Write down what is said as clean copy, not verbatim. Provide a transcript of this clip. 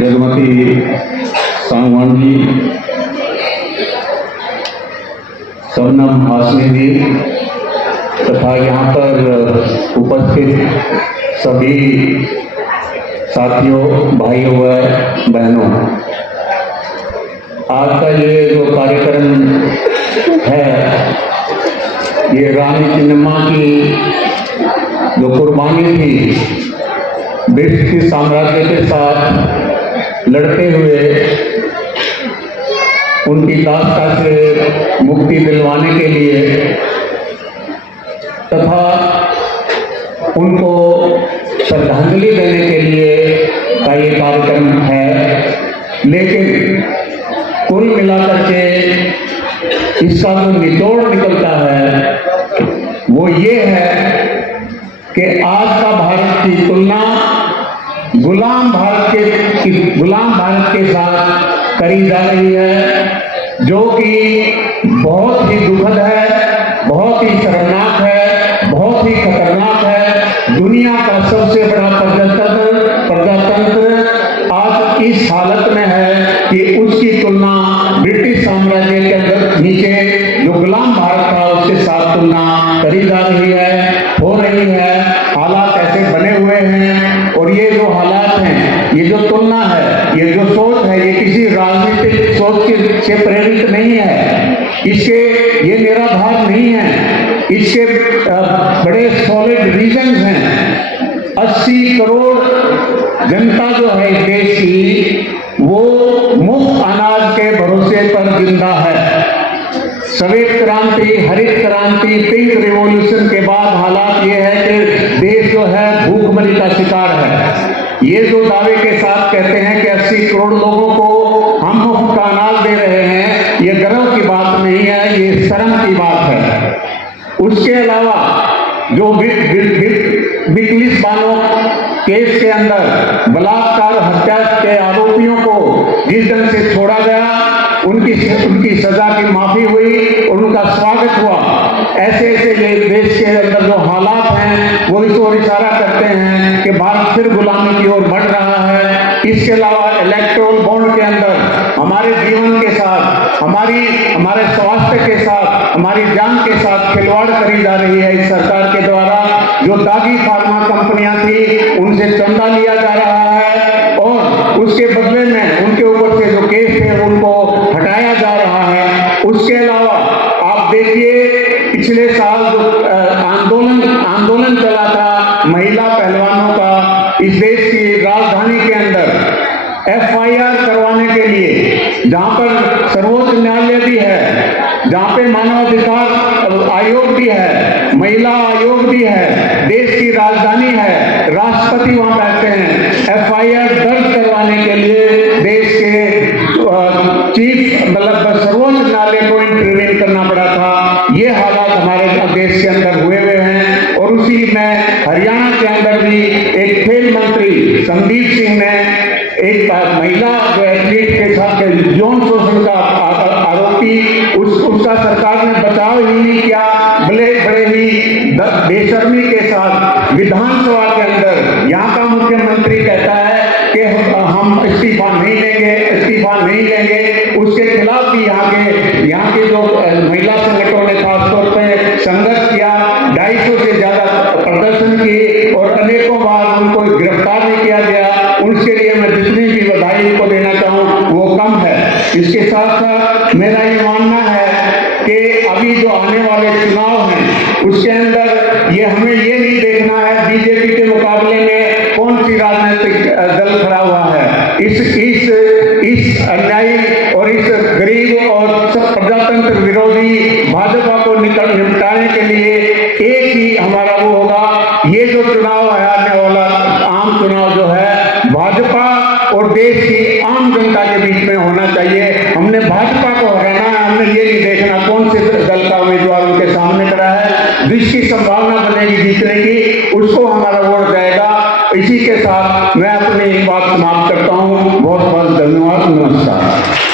जगमती सांगवान जी, शबनम हाशमी जी तथा यहाँ पर उपस्थित सभी साथियों, भाइयों व बहनों, आज का ये जो कार्यक्रम है, ये रानी चिन्नम्मा की जो कुर्बानी थी ब्रिटिश साम्राज्य के साथ लड़ते हुए उनकी दास्ता से मुक्ति दिलवाने के लिए तथा उनको श्रद्धांजलि देने के लिए का ये कार्यक्रम है। लेकिन कुल मिलाकर के इसका जो निचोड़ निकलता है वो ये है कि आज का भारत की तुलना गुलाम भारत के साथ करी जा रही है, जो कि बहुत ही दुखद है, बहुत ही शर्मनाक है, बहुत ही खतरनाक है। दुनिया का सबसे बड़ा प्रजातंत्र आज इस हालत में है कि उसकी तुलना ब्रिटिश साम्राज्य के अंदर नीचे जो गुलाम भारत था उसके साथ तुलना करी जा रही है, हो रही है। हालात ऐसे बने हुए हैं और ये जो हालात हैं, ये जो तुलना है, ये जो सोच है, ये किसी राजनीतिक सोच से प्रेरित नहीं है, इसके ये निराधार नहीं है, इसके बड़े सॉलिड रीजन हैं। 80 करोड़ जनता जो है देश की, वो मुफ्त अनाज के भरोसे पर जिंदा है। श्वेत क्रांति, हरित क्रांति, पिंक रिवॉल्यूशन के बाद हालात ये है कि देश जो है भूखमरी का शिकार है। ये जो दावे के साथ कहते हैं कि 80 करोड़ लोगों को हम मुफ्त का अनाज दे रहे हैं, ये गर्व की बात नहीं है, ये शर्म की बात है। उसके अलावा जो बिकलिस बानो केस के अंदर बलात्कार हत्या के आरोपियों को जिस ढंग से छोड़ा गया, उनकी सजा की माफी हुई और उनका स्वागत हुआ, ऐसे ऐसे ये देश के अंदर जो हालात हैं वो इस ओर इशारा करते हैं कि भारत फिर गुलामी की ओर बढ़ रहा है। इसके अलावा इलेक्ट्रोल बॉन्ड के अंदर हमारे जीवन के साथ, हमारे स्वास्थ्य के साथ, हमारी जान के साथ खिलवाड़ करी जा रही है इस सरकार के द्वारा। जो दागी फार्मा कंपनियां थी उनसे चंदा लिया जा रहा है और उसके बदले में उनके ऊपर से जो केस थे उनको हटाया जा रहा है। उसके अलावा आप देखिए, पिछले साल जो आंदोलन चला था महिला पहलवानों का इस देश की राजधानी के अंदर FIR करवाने के लिए, जहां पर सर्वोच्च न्यायालय भी है, जहां पे मानवाधिकार आयोग भी है, महिला आयोग भी है, देश की राजधानी है, राष्ट्रपति वहां बैठते हैं। FIR दर्ज करवाने के लिए देश के चीफ सर्वोच्च न्यायालय को इंटरवीन करना पड़ा था। ये हालात हमारे देश के अंदर हुए हैं और उसी में हरियाणा के अंदर भी एक खेल मंत्री संदीप सिंह ने एक महिला जो एथलीट के साथ यौन शोषण का आरोपी, उसका सरकार ने बचाव ही नहीं किया। बड़े ही बेशर्मी के साथ विधानसभा के अंदर यहाँ का मुख्यमंत्री कहता है कि हम इस्तीफा नहीं लेंगे। उसके खिलाफ भी यहाँ के जो महिला संगठनों ने खासतौर पर संघर्ष किया, 250 से ज्यादा प्रदर्शन किए और अनेकों बार उनको गिरफ्तार नहीं किया गया। उसके लिए मैं जितनी भी बधाई को देना चाहूँ वो कम है। इसके साथ साथ मेरा ये मानना है कि अभी जो आने वाले चुनाव हैं उसके अंदर ये हमें ये नहीं देखना है बीजेपी के मुकाबले में कौन सी राजनीतिक दल खड़ा हुआ है। इस अन्यायी और इस गरीब और प्रजातंत्र विरोधी भाजपा को निपटाने के लिए एक ही हमारा वो होगा, ये जो चुनाव है आने वाला आम चुनाव जो है भाजपा और देश की आम जनता के बीच में होना चाहिए। हमने भाजपा को हराना है, हमने ये नहीं देखना कौन से दल का उम्मीदवार उनके सामने खड़ा है। जिसकी संभावना बनेगी जीतने की उसको हमारा वोट जाएगा। इसी के साथ मैं अपनी बात समाप्त करता हूँ। बहुत बहुत धन्यवाद, नमस्कार।